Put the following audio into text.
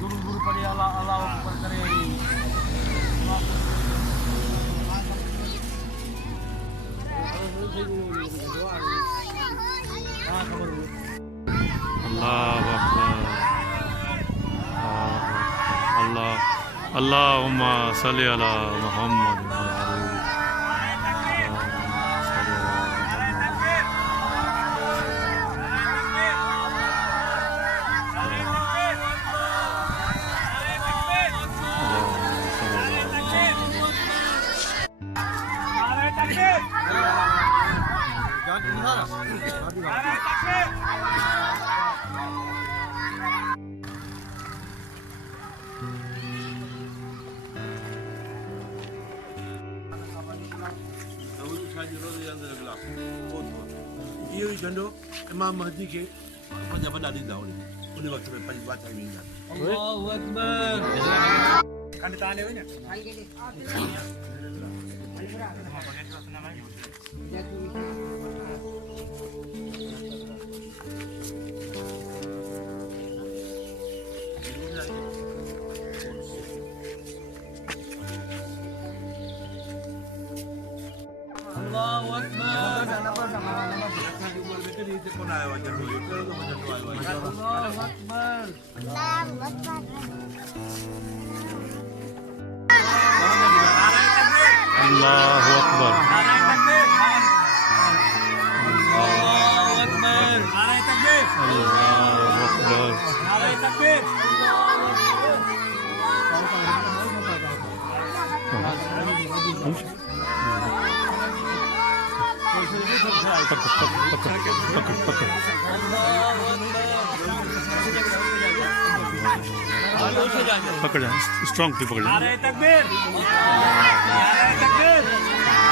Guru-guru pada Allah ऊपर करे अल्लाह अकबर अल्लाह अल्लाहुम्मा सल्ली अला Muhammad Iyo jando Imam Mahdi ke penjabat dari Daud. Udah waktu penjabat ini. Allahu Akbar. Kan ditanya punya. Allahu Akbar. Allahu Akbar. अल्लाहु Akbar Allahu Akbar. अल्लाहु अकबर पकड़ जाए strong पकड़ जाए Ttakbir. Ttakbir.